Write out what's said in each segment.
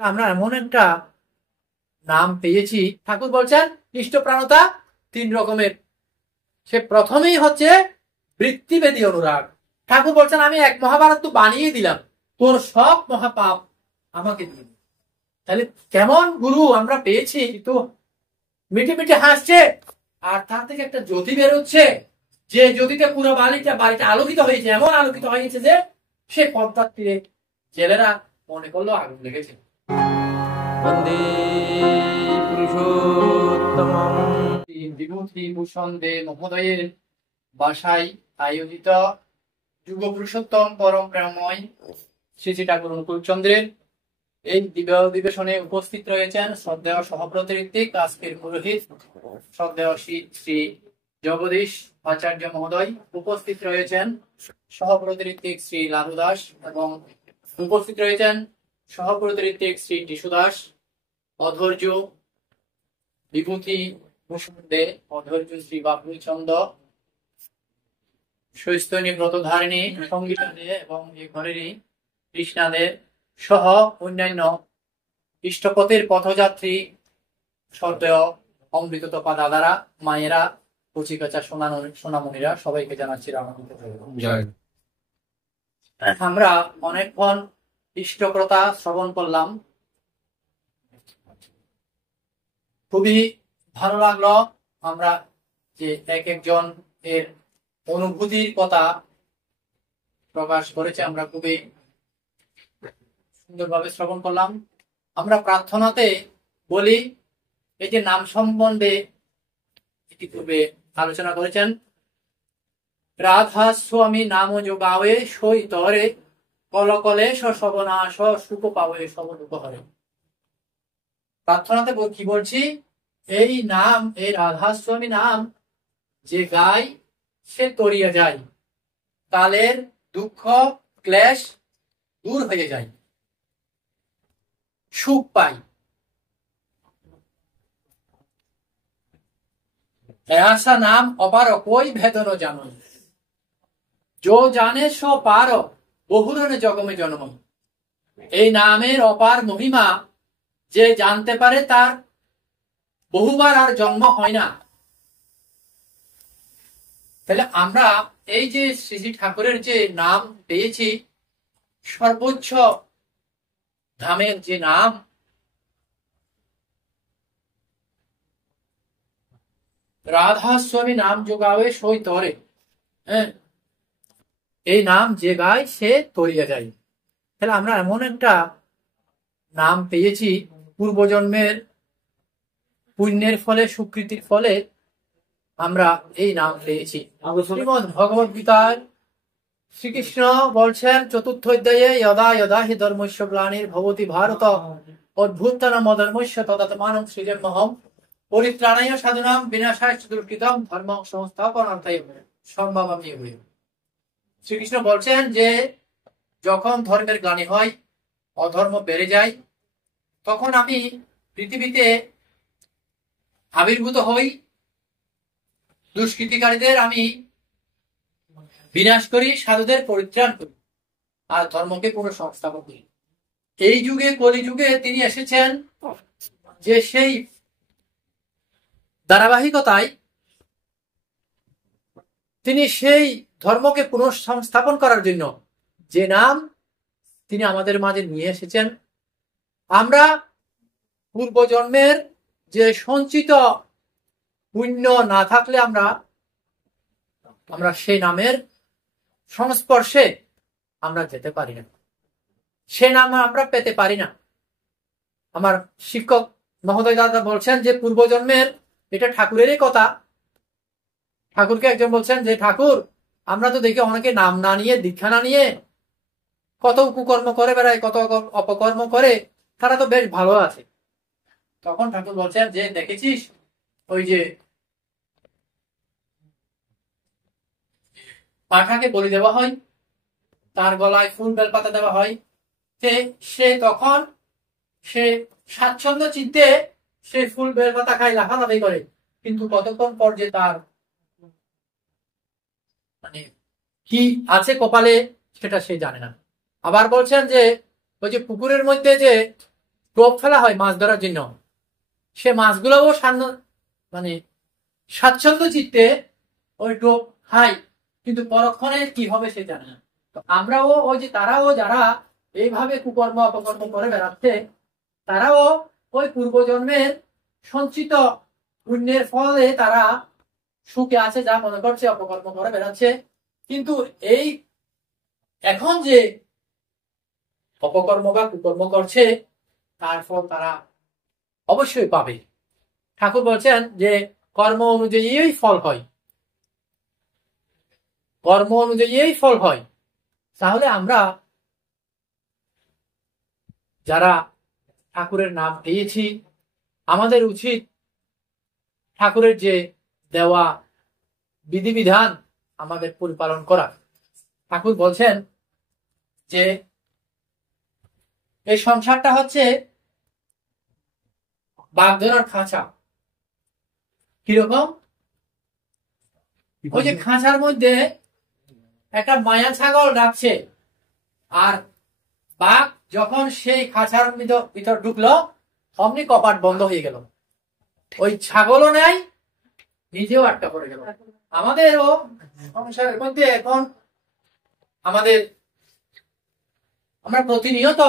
আমরা এমন একটা নাম পেয়েছি, ঠাকুর বলছেন ইষ্টপ্রাণতা 3 রকমের। সে প্রথমেই হচ্ছে বৃত্তিভেদী অনুরাগ। ঠাকুর বলছেন আমি এক মহাভারত তো বানিয়ে দিলাম, তোর সব মহাপাপ আমাকে দিয়ে। তাহলে কেমন গুরু আমরা পেয়েছি, তো মিটে মিটে হাসছে আর তার থেকে একটা জ্যোতি বেরোচ্ছে, যে জ্যোতিতে পুরো বাড়িটা আলোকিত হয়েছে, এমন আলোকিত হয়েছে যে সে পদ্মার তীরে জেলেরা মনে করলো আগুন লেগেছে। বন্দে পুরুষোত্তমম বিভূতিভূষণ দে মহোদয়ের বাসায় আয়োজিত যুগ পুরুষোত্তম পরম প্রেমময় শ্রী শ্রী ঠাকুর অনুকূলচন্দ্রের এই দিব্য অধিবেশনে উপস্থিত রয়েছেন শ্রদ্ধেয় সহপ্রতিনিধি আজকের পুরোহিত শ্রদ্ধেয় শ্রী শ্রী জগদীশ আচার্য মহোদয়, উপস্থিত রয়েছেন সহপ্রতিনিধি শ্রী লালু দাস এবং উপস্থিত রয়েছেন সহপ্রতিনিধি শ্রী টিসু দাস, অধৈর্য বিভূতি ভূষণ দে, অধৈর্য শ্রী বাবুল চন্দ্র, শৈস্তনী ব্রতধারিণী সঙ্গীতা দে এবং এই ঘরেরই কৃষ্ণা দে সহ অন্যান্য ইষ্টপথের পথযাত্রী শ্রদ্ধেয় অমৃততপা দাদারা, মায়েরা, কচিকাচা সোনামণিরা, সবাইকে জানাচ্ছি রামানন্দ জয়। আমরা অনেকক্ষণ ইষ্টকতা শ্রবণ করলাম, খুবই ভালো লাগলো। আমরা যে এক একজন এর অনুভূতির কথা প্রকাশ করেছে, আমরা খুবই সুন্দরভাবে শ্রবণ করলাম। আমরা প্রার্থনাতে বলি, এই যে নাম সম্বন্ধে ইতিপূর্বে আলোচনা করেছেন, রাধা স্বামী নাম যোগাবে সই তরে কলকলে সবনাশ সুখ পাবে সব দুঃখ হরে। প্রার্থনাতে কি বলছি, এই নাম, এই রাধা স্বামী নাম যে গায় সে তরিয়া যায়, কালের দুঃখ ক্লেশ দূর হয়ে যায়, সুখ পাই। ऐसा नाम अपार कोई भेद न जानो, जो जाने सो पार বহুরনে জগমে জন্ম। এই নামের অপার মহিমা যে জানতে পারে তার বহুবার আর জন্ম হয় না। তাহলে আমরা এই যে শ্রী ঠাকুরের যে নাম পেয়েছি, সর্বোচ্চ ধামের যে নাম, রাধা স্বামী নাম যোগাবে সই তরে, এই নাম যে গায় সে তরিয়া যায়। তাহলে আমরা এমন একটা নাম পেয়েছি, পূর্বজন্মের পুণ্যের ফলে, সুকৃতির ফলে আমরা এই নাম পেয়েছি। শ্রীমদ্ ভগবদ গীতায় শ্রীকৃষ্ণ বলছেন 4th অধ্যায়ে, যদা যদা হি ধর্মস্য গ্লানির ভবতি ভারত অভ্যুত্থানম অধর্মস্য তদাত্মানং সৃজন্মহম পরিত্রাণায় সাধুনাং বিনাশায় দুষ্কৃতম ধর্ম সংস্থাপনার্থায় সম্ভাবামি হয়ে। শ্রীকৃষ্ণ বলছেন যে যখন ধর্মের গ্লানি হয়, অধর্ম বেড়ে যায়, তখন আমি পৃথিবীতে আবির্ভূত হই, দুষ্কৃতিকারীদের আমি বিনাশ করি, সাধুদের পরিত্রাণ করি আর ধর্মকে পুনঃসংস্থাপন করি। এই যুগে, কলিযুগে তিনি এসেছেন যে সেই ধারাবাহিকতায় তিনি সেই ধর্মকে পুনঃসংস্থাপন করার জন্য যে নাম তিনি আমাদের মাঝে নিয়ে এসেছেন। আমরা পূর্বজন্মের যে সঞ্চিত পুণ্য না থাকলে আমরা সেই নামের সংস্পর্শে আমরা যেতে পারি না, সে নাম আমরা পেতে পারি না। আমার শিক্ষক মহোদয় দাদা বলছেন যে পূর্বজন্মের, এটা ঠাকুরেরই কথা। ঠাকুরকে একজন বলছেন যে ঠাকুর, আমরা তো দেখি অনেকে নাম না নিয়ে, দীক্ষা না নিয়ে কত কুকর্ম করে বেড়ায়, কত অপকর্ম করে, তারা তো বেশ ভালো আছে। তখন ঠাকুর বলছেন যে দেখেছিস, ওই যে পাঠাকে বলি দেওয়া হয়, তার গলায় ফুল বেলপাতা দেওয়া হয়, সে তখন সে স্বাচ্ছন্দ্য চিত্তে সে ফুল বেলপাতা খায়, লাফালাফি করে, কিন্তু কতক্ষণ পর যে তার মানে কি আছে কপালে সেটা সে জানে না। আবার বলছেন যে ওই যে পুকুরের মধ্যে যে টোপ ফেলা হয় মাছ ধরার জন্য, সে মাছগুলোও মানে স্বাচ্ছন্দ্য চিত্তে ওই টোপ খায়, কিন্তু পরক্ষণে কি হবে সে জানে না। তো আমরাও ওই যে তারাও যারা এইভাবে কুকর্ম অপকর্ম করে বেড়াচ্ছে, তারাও ওই পূর্বজন্মের সঞ্চিত পুণ্যের ফলে তারা সুখে আছে যা মনে করছে, অপকর্ম করে বেড়াচ্ছে। কিন্তু এই এখন যে অপকর্ম বা কুকর্ম করছে তার ফল তারা অবশ্যই পাবে। ঠাকুর বলছেন যে কর্ম অনুযায়ী ফল হয়, কর্ম অনুযায়ী ফল হয়। তাহলে আমরা যারা ঠাকুরের নাম পেয়েছি, আমাদের উচিত ঠাকুরের যে দেওয়া বিধিবিধান আমাদের পরিপালন করা। ঠাকুর বলছেন যে এই সংসারটা হচ্ছে বাঘ ধরার খাঁচা। কিরকম? ওই যে খাঁচার মধ্যে একটা মায়া ছাগল ডাকছে, আর বাঘ যখন সেই খাঁচার ভিতর ঢুকলো অমনি কপাট বন্ধ হয়ে গেল, ওই ছাগলও নাই, নিজেও আটকা পড়ে গেল। আমাদেরও সংসারের মধ্যে এখন আমরা প্রতিনিয়ত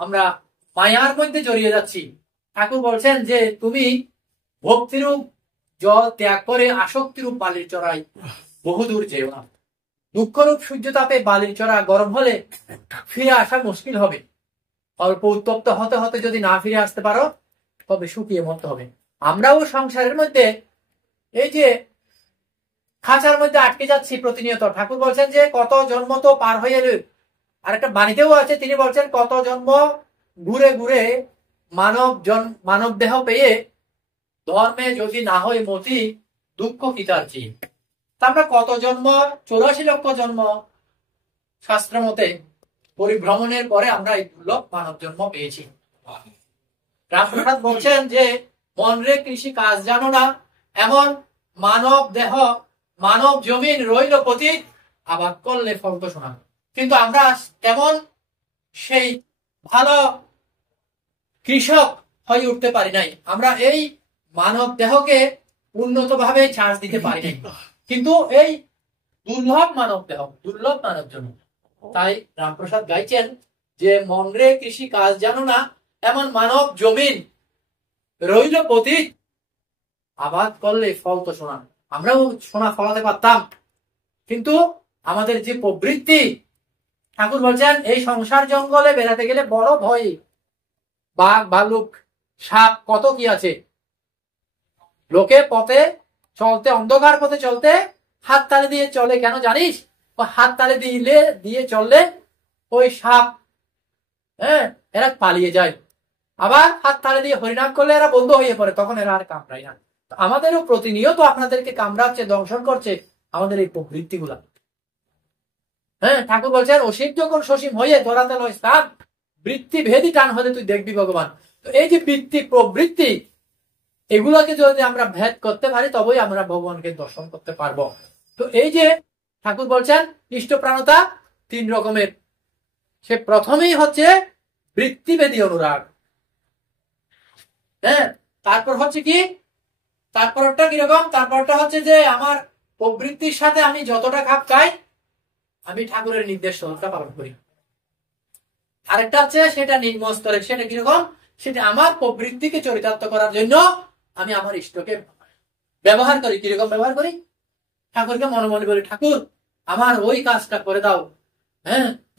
আমরা মায়ার মধ্যে জড়িয়ে যাচ্ছি। ঠাকুর বলছেন যে তুমি ভক্তিরূপ জল ত্যাগ করে আসক্তিরূপ বালির চড়াই বহুদূর যেও না। দুঃখরূপ সূর্যতাপে বালির চড়া গরম হলে ফিরে আসা মুশকিল হবে। অল্প উত্তপ্ত হতে হতে যদি না ফিরে আসতে পারো তবে শুকিয়ে মরতে হবে। আমরাও সংসারের মধ্যে এই যে খাঁচার মধ্যে আটকে যাচ্ছি প্রতিনিয়ত। ঠাকুর বলছেন যে কত জন্ম তো পার হয়ে এল। আর একটা বাণীতেও আছে, তিনি বলছেন কত জন্ম ঘুরে ঘুরে মানব দেহ পেয়ে ধর্মে যদি না হয় মতি দুঃখ কি তার কি। আমরা কত জন্ম, 84 লক্ষ জন্ম শাস্ত্র মতে পরিভ্রমণের পরে আমরা এই দুর্লভ মানব জন্ম পেয়েছি। রামপ্রসাদ বলছেন যে মন রে কৃষি কাজ জানো না, এমন মানব দেহ মানব জমিন রইল পতি, আবাদ করলে ফল তো শোনা। কিন্তু আমরা তেমন সেই ভালো কৃষক হয়ে উঠতে পারি নাই। আমরা এই মানব দেহকে উন্নত ভাবে চাষ দিতে পারি নাই, কিন্তু এই দুর্লভ মানব দেহ, দুর্লভ মানব জন্ম। তাই রামপ্রসাদ গাইছেন যে মন রে কৃষি কাজ জানো না, এমন মানব জমিন রইল পতিত, আবাদ করলে ফল তো শোনা। আমরাও সোনা ফলাতে পারতাম, কিন্তু আমাদের যে প্রবৃত্তি, ঠাকুর বলছেন এই সংসার জঙ্গলে বেড়াতে গেলে বড় ভয়। বাঘ ভালুক সাপ কত কি আছে। লোকে পথে চলতে, অন্ধকার পথে চলতে হাত তালি দিয়ে চলে, কেন জানিস? ও হাত তালি দিয়ে চললে ওই সাপ এরা পালিয়ে যায়। আবার হাত তালি দিয়ে হরিনাম করলে এরা বন্ধ হয়ে পড়ে, তখন এরা আর কামড়ায় না। আমাদেরও প্রতিনিয়ত আপনাদেরকে কামড়াচ্ছে, দংশন করছে আমাদের এই প্রবৃত্তি গুলা। ঠাকুর বলছেন অসীম যখন সসীম হয়ে ধরাতে লয় স্থান, বৃত্তি ভেদি টান হলে তুই দেখবি ভগবান। তো এই যে বৃত্তি প্রবৃত্তি, এগুলোকে যদি আমরা ভেদ করতে পারি তবেই আমরা ভগবানকে দর্শন করতে পারবো। তো এই যে ঠাকুর বলছেন ইষ্টপ্রাণতা 3 রকমের। সে প্রথমেই হচ্ছে বৃত্তিভেদী অনুরাগ। তারপর হচ্ছে কি, তারপরটা কিরকম? তারপরটা হচ্ছে যে আমার প্রবৃত্তির সাথে আমি যতটা খাপ খাই আমি ঠাকুরের নির্দেশ পালন করি। আরেকটা আছে সেটা নিম্ন স্তরের। সেটা কিরকম? সেটা আমার প্রবৃত্তিকে চরিতার্থ করার জন্য আমি আমার ইষ্টকে ব্যবহার করি। কিরকম ব্যবহার করি? ঠাকুরকে মনে মনে বলি, ঠাকুর আমার ওই কাজটা করে দাও।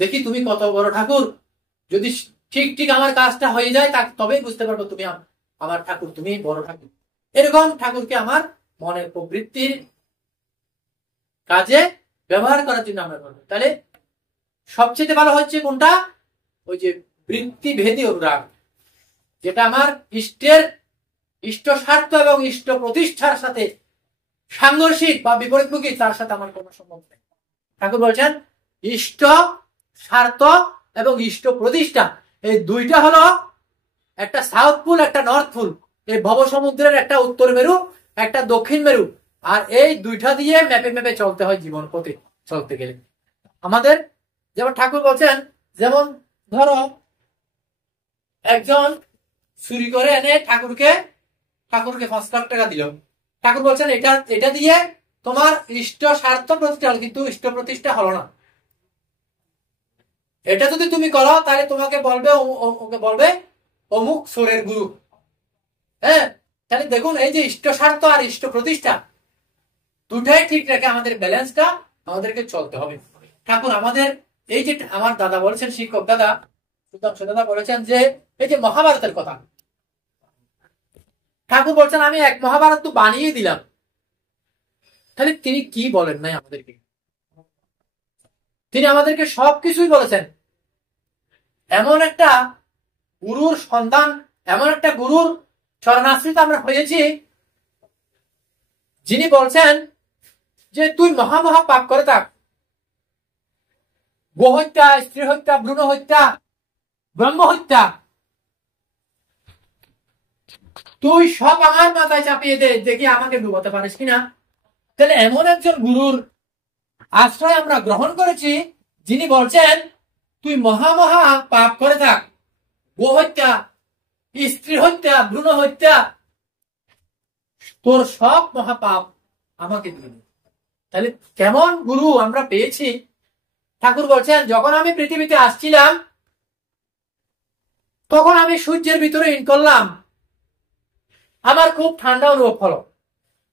দেখি তুমি কত বড় ঠাকুর। যদি ঠিক ঠিক আমার কাজটা হয়ে যায় তবেই বুঝতে পারবো তুমি আমার ঠাকুর, তুমি বড় ঠাকুর। এরকম ঠাকুরকে আমার মনের প্রবৃত্তির কাজে ব্যবহার করার জন্য আমরা করবো। তাহলে সবচেয়ে ভালো হচ্ছে কোনটা? ওই যে বৃত্তিভেদী অনুরাগ, যেটা আমার ইষ্ট স্বার্থ এবং ইষ্ট প্রতিষ্ঠার সাথে সাংঘর্ষিক বা বিপরীতমুখী, তার সাথে আমার কোনো সম্বন্ধ নেই। ঠাকুর বলছেন ইষ্ট স্বার্থ এবং ইষ্ট প্রতিষ্ঠা, এই দুইটা হলো একটা সাউথ পুল, একটা নর্থ পুল। এই ভব সমুদ্রের একটা উত্তর মেরু, একটা দক্ষিণ মেরু। আর এই দুইটা দিয়ে ম্যাপে ম্যাপে চলতে হয় জীবন পথে চলতে গেলে। আমাদের যেমন ঠাকুর বলছেন, যেমন ধরো একজন চুরি করে এনে ঠাকুরকে 5 লাখ টাকা দিল। ঠাকুর বলছেন এটা এটা দিয়ে তোমার ইষ্ট স্বার্থ প্রতিষ্ঠা হল, কিন্তু ইষ্ট প্রতিষ্ঠা হলো না। এটা যদি তুমি করো তাহলে তোমাকে বলবে ওকে বলবে অমুক চোরের গুরু। হ্যাঁ, তাহলে দেখুন এই যে ইষ্ট স্বার্থ আর ইষ্ট প্রতিষ্ঠা দুটাই ঠিক রেখে আমাদের ব্যালেন্সটা আমাদেরকে চলতে হবে। ঠাকুর আমাদের এই যে আমার দাদা বলেছেন, শিক্ষক দাদা সুধাংশু দাদা বলেছেন যে এই যে মহাভারতের কথা, ঠাকুর বলছেন আমি এক মহাভারত তো বানিয়ে দিলাম। তাহলে তিনি কি বলেন নাই আমাদেরকে? তিনি আমাদেরকে সবকিছুই বলেছেন। এমন একটা গুরুর সন্তান, এমন একটা গুরুর শরণাশ্রিত আমরা হয়েছি যিনি বলছেন যে তুই মহা পাপ করে থাক, গোহত্যা, স্ত্রী হত্যা, ভ্রূণ হত্যা, ব্রহ্ম হত্যা, তুই সব আমার মাথায় চাপিয়ে দে, দেখি আমাকে ডুবাতে পারিস কিনা। তাহলে এমন একজন গুরুর আশ্রয় আমরা গ্রহণ করেছি যিনি বলছেন তুই মহা পাপ করে থাক, গোহত্যা, স্ত্রী হত্যা, ভ্রূণ হত্যা, তোর সব মহাপাপ আমাকে দিয়ে। তাহলে কেমন গুরু আমরা পেয়েছি। ঠাকুর বলছেন যখন আমি পৃথিবীতে আসছিলাম তখন আমি সূর্যের ভিতরে ইন করলাম, আমার খুব ঠান্ডা অনুভব হলো।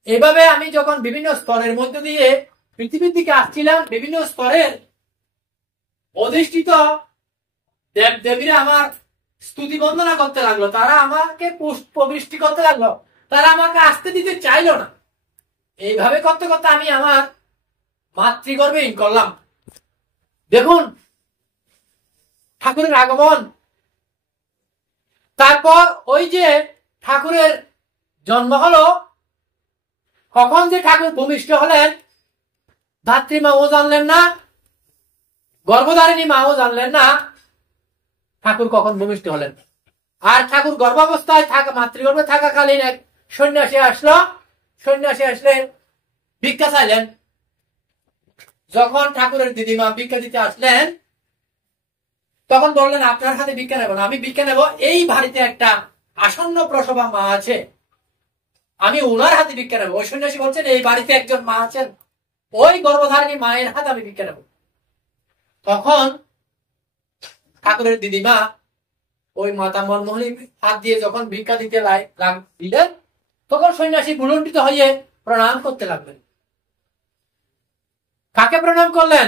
এভাবে আমি যখন বিভিন্ন স্তরের মধ্যে দিয়ে পৃথিবীর দিকে আসছিলাম, বিভিন্ন স্তরের অধিষ্ঠিত দেব দেবীরা আমার স্তুতি বন্দনা করতে লাগলো, তারা আমাকে পুষ্পবৃষ্টি করতে লাগলো, তারা আমাকে আসতে দিতে চাইলো না। এইভাবে করতে করতে আমি আমার মাতৃগর্ভে ইন করলাম। দেখুন ঠাকুরের আগমন, তারপর ওই যে ঠাকুরের জন্ম হলো, কখন যে ঠাকুর ভূমিষ্ঠ হলেন ধাত্রী মাও জানলেন না, গর্ভধারিণী মাও জানলেন না ঠাকুর কখন ভূমিষ্ঠ হলেন। আর ঠাকুর গর্ভাবস্থায় থাকা, মাতৃগর্ভে থাকাকালীন এক সন্ন্যাসী আসলো, সন্ন্যাসী আসলে ভিক্ষা চাইলেন। যখন ঠাকুরের দিদিমা ভিক্ষা দিতে আসলেন তখন বললেন আপনার হাতে ভিক্ষা নেব না, আমি ভিক্ষা নেব এই বাড়িতে একটা আসন্ন প্রসবা মা আছে, আমি ওনার হাতে ভিক্ষা নেব। ওই সন্ন্যাসী বলছেন এই বাড়িতে একজন মা আছেন, ওই গর্ভধারিণী মায়ের হাতে আমি ভিক্ষা নেব। তখন ঠাকুরের দিদিমা ওই মাতা মনমোহনী হাত দিয়ে যখন ভিক্ষা দিতে দিলেন তখন সন্ন্যাসী ভুলুণ্ঠিত হয়ে প্রণাম করতে লাগলেন। কাকে প্রণাম করলেন?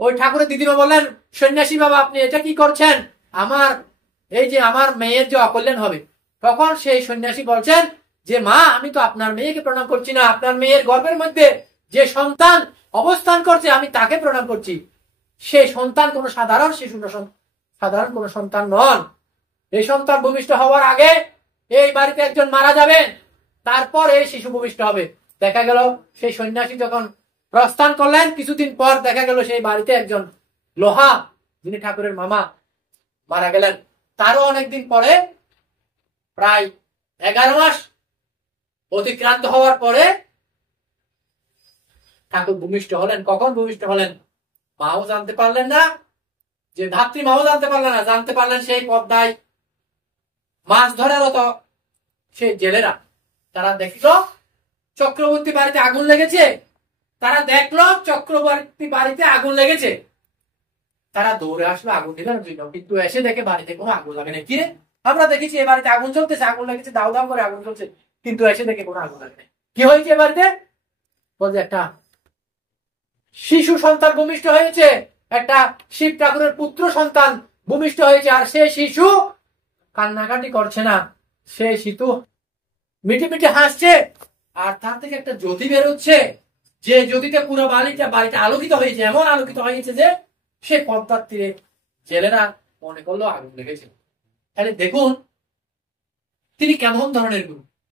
ওই ঠাকুরের দিদিমা বললেন সন্ন্যাসী বাবা আপনি এটা কি করছেন, আমার এই যে আমার মেয়ের যে অকল্যাণ হবে। তখন সেই সন্ন্যাসী বলছেন যে মা আমি তো আপনার মেয়েকে প্রণাম করছি না, আপনার মেয়ের গর্ভের মধ্যে যে সন্তান অবস্থান করছে আমি তাকে প্রণাম করছি। সেই সন্তান কোন সাধারণ শিশু, সাধারণ কোন সন্তান নন। এই সন্তান ভূমিষ্ঠ হওয়ার আগে এই বাড়িতে একজন মারা যাবেন, তারপর এই শিশু ভূমিষ্ঠ হবে। দেখা গেল সেই সন্ন্যাসী যখন প্রস্থান করলেন কিছুদিন পর দেখা গেল সেই বাড়িতে একজন লোহা যিনি ঠাকুরের মামা মারা গেলেন। তারও অনেকদিন পরে প্রায় 11 মাস অতিক্রান্ত হওয়ার পরে ঠাকুর ভূমিষ্ঠ হলেন। কখন ভূমিষ্ঠ হলেন মাও জানতে পারলেন না, যে ধাত্রী মাও জানতে পারলেন না, জানতে পারলেন সেই পদ্মায় মাছ ধরারত সেই জেলেরা। তারা দেখলো চক্রবর্তী বাড়িতে আগুন লেগেছে, তারা দেখলো চক্রবর্তী বাড়িতে আগুন লেগেছে, তারা দৌড়ে আসলো আগুন নিভানোর জন্য, কিন্তু এসে দেখে বাড়িতে কোনো আগুন লাগে না। কি রে আমরা দেখেছি এ বাড়িতে আগুন চলতেছে, আগুন লেগেছে, দাও দাও করে আগুন চলছে, কিন্তু এসে দেখে কোনো আগুন লাগে না। কি হয়েছে এ বাড়িতে? বলছে একটা শিশু সন্তান ভূমিষ্ঠ হয়েছে, একটা শিব ঠাকুরের পুত্র সন্তান ভূমিষ্ঠ হয়েছে, আর সে শিশু কান্নাকাটি করছে না, সে শিশু মিটি মিটি হাসছে, আর তার থেকে একটা জ্যোতি বেরোচ্ছে, যে জ্যোতিতে পুরো বাড়িটা আলোকিত হয়েছে, এমন আলোকিত হয়েছে যে সে পদ্মার তীরে জেলেরা মনে করলো আগুন লেগেছে। তাহলে দেখুন তিনি কেমন ধরনের গুরু।